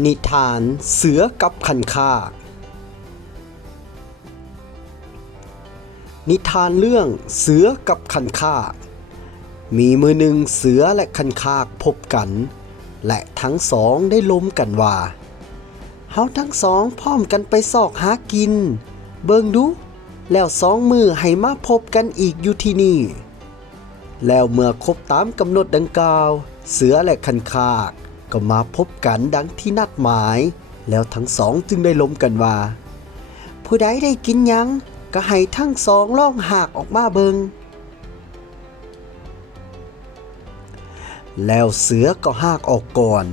นิทานเสือกับขันคาก นิทานเรื่องเสือกับขันคาก มีมือหนึ่งเสือและขันคากพบกันและทั้งสองได้ล้มกันว่าเฮาทั้งสองพร้อมกันไปซอกหากินเบิ่งดูแล้วสองมือให้มาพบกันอีกอยู่ที่นี่แล้วเมื่อครบตามกำหนดดังกล่าวเสือและขันคากก็มาพบกันดังที่นัดหมายแล้วทั้งสองจึงได้ล้มกันว่าผู้ใดได้กินหยังก็ให้ทั้งสองลองหากออกมาเบิงแล้วเสือก็หากออกก่อน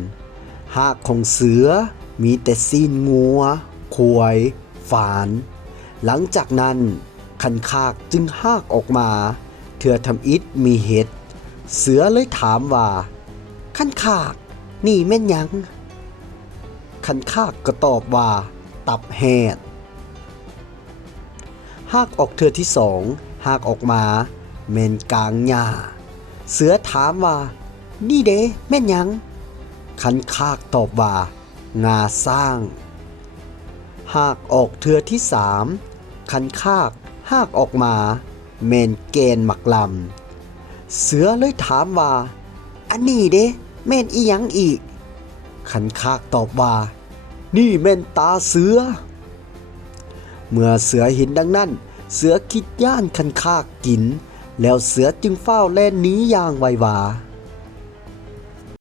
หากของเสือมีแต่ซีนงัวควายฝานหลังจากนั้นขันคากจึงหากออกมาเถื่อทำอิฐมีเห็ดเสือเลยถามว่าขันคากนี่แม่นหยังขันคากก็ตอบว่าตับแหดหากออกเถื่อที่สองหากออกมาแม่นกลางหญ้าเสือถามว่านี่เด้แม่นหยังขันคากตอบว่างาสร้างหากออกเถื่อที่สามขันคากหากออกมาแม่นแกนหมักลำเสือเลยถามว่าอันนี้เด้แม่นอีหยังอีกขันคากตอบว่านี่แม่นตาเสือเมื่อเสือเห็นดังนั้นเสือคิดย่านขันคากกินแล้วเสือจึงเฝ้าแล่นหนีอย่างไววา